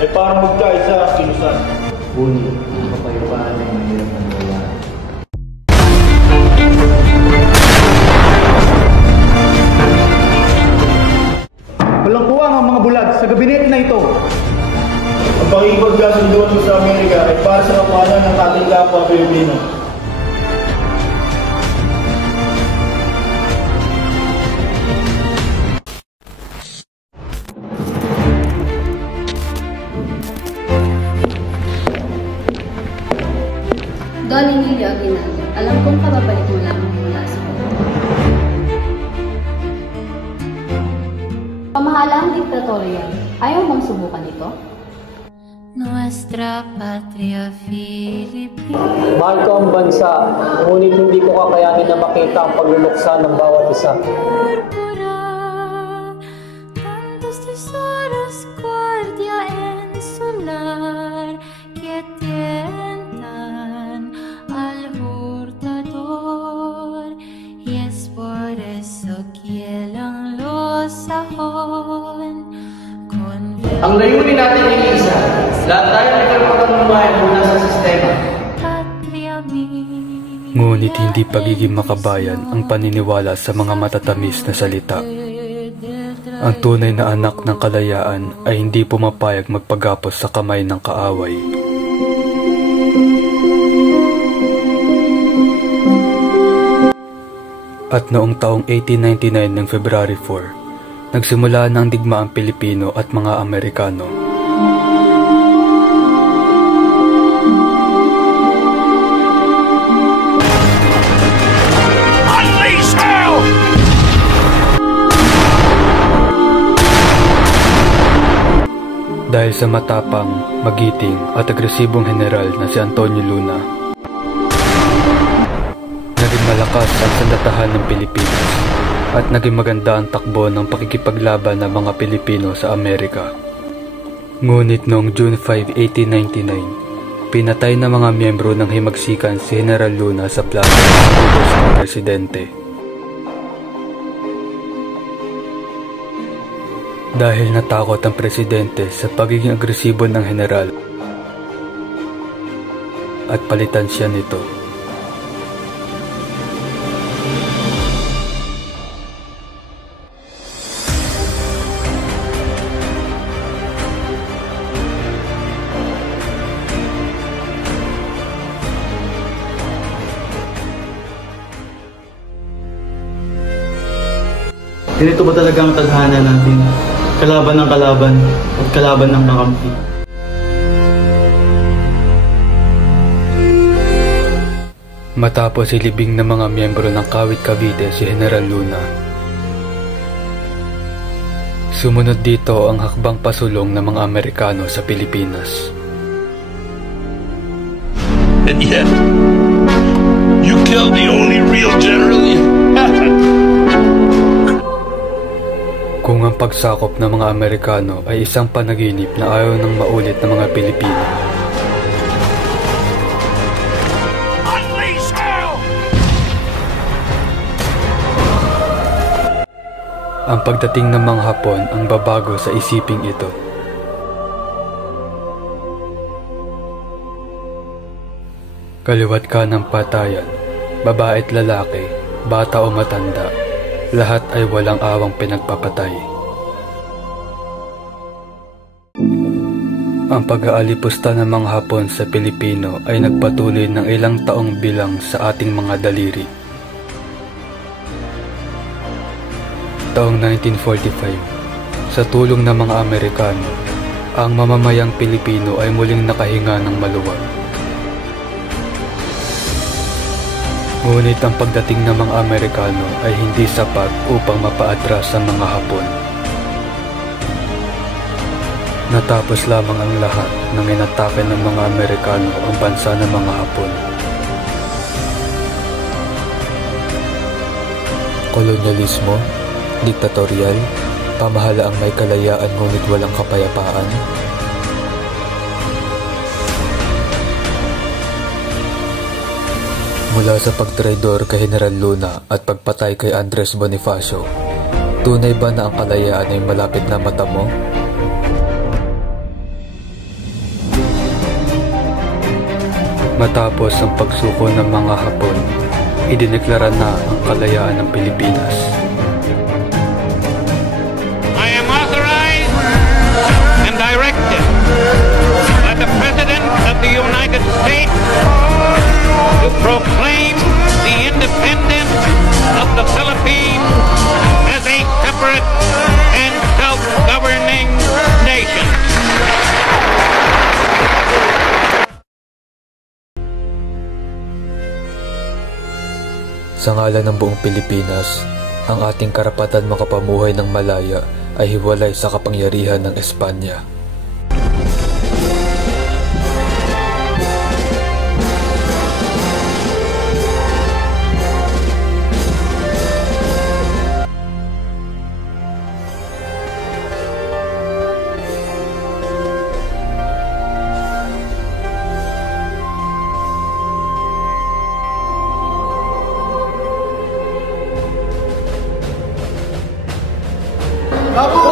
ay parang magkaisa ang kilusan. Ngunit ang kapayapaan ay mahirap na wala. Walang kuwang ang mga bulag sa gabinete na ito. Ang pakikipagkasunduan mo sa Amerika ay para sa kapakanan ng ating kapwa Pilipino. Don Emilio Aguinaldo, alam kong kababalik mo lamang mula sa pamahalaang diktatorya. Ayaw bang subukan ito? Nuestra patria Filipina. Mahal ko ang bansa, ngunit hindi ko kakayanin na makita ang pagluluksa ng bawat isa. Tantos tesoros guardia en su lar que tientan al hurtador, y es por eso que los sajón. Ang layunin natin ay isa. Lahat tayo ay karapatang lumayan mula sa sistema. Ngunit hindi pagiging makabayan ang paniniwala sa mga matatamis na salita. Ang tunay na anak ng kalayaan ay hindi pumapayag magpagapos sa kamay ng kaaway. At noong taong 1899 ng February 4, nagsimula ng digmaang Pilipino at mga Amerikano. Unleash hell! Dahil sa matapang, magiting at agresibong general na si Antonio Luna, naging malakas ang sandatahan ng Pilipinas at naging maganda ang takbo ng pakikipaglaban ng mga Pilipino sa Amerika. Ngunit noong June 5, 1899, pinatay na mga miyembro ng himagsikan si General Luna sa plano ng presidente. Dahil natakot ang presidente sa pagiging agresibo ng general at palitan siya nito. Ganito ba talaga ang tadhana natin? Kalaban ng kalaban at kalaban ng kakampi. Matapos ilibing ng mga miyembro ng Kawit Cavite si General Luna, sumunod dito ang hakbang pasulong ng mga Amerikano sa Pilipinas. And yet, you killed the only real general you had. Kung ang pagsakop ng mga Amerikano ay isang panaginip na ayaw nang maulit ng mga Pilipino, ang pagdating ng mga Hapon ang babago sa isiping ito. Kaliwat ka ng patayan, babae at lalaki, bata o matanda, lahat ay walang awang pinagpapatay. Ang pag-aalipusta ng mga Hapon sa Pilipino ay nagpatuloy ng ilang taong bilang sa ating mga daliri. Taong 1945, sa tulong ng mga Amerikano, ang mamamayang Pilipino ay muling nakahinga ng maluwag. Ngunit ang pagdating ng mga Amerikano ay hindi sapat upang mapaatras ang mga Hapon. Natapos lamang ang lahat nang inatake ng mga Amerikano ang bansa ng mga Hapon. Kolonyalismo, diktatorial, pamahalaang may kalayaan ngunit walang kapayapaan. Mula sa pagtraidor kay General Luna at pagpatay kay Andres Bonifacio, tunay ba na ang kalayaan ay malapit na mata mo? Matapos ang pagsuko ng mga Hapon, idineklara na ang kalayaan ng Pilipinas. I am authorized and directed by the President of the United States to proclaim the independence of the Philippines as a separate and self-governing nation. Sa ngalan ng buong Pilipinas, ang ating karapatan makapamuhay ng malaya ay hiwalay sa kapangyarihan ng Espanya. Apo!